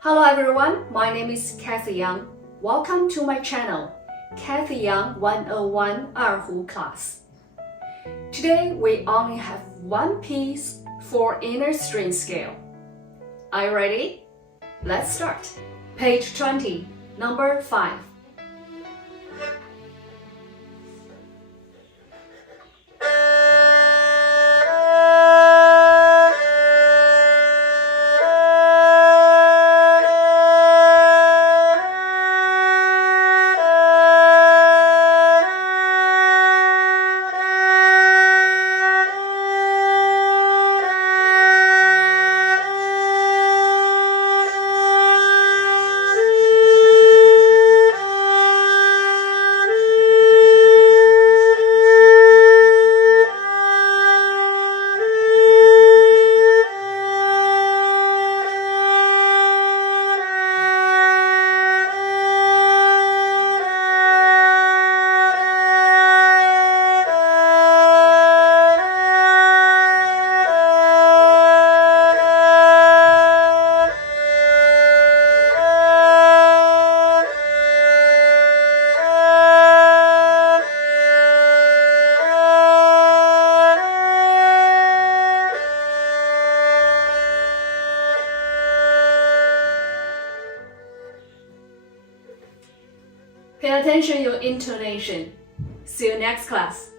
Hello everyone, my name is Cathy Yang. Welcome to my channel, Cathy Yang 101 Erhu Class. Today we only have one piece for inner string scale. Are you ready? Let's start. Page 20, number 5. Pay attention your intonation. See you next class.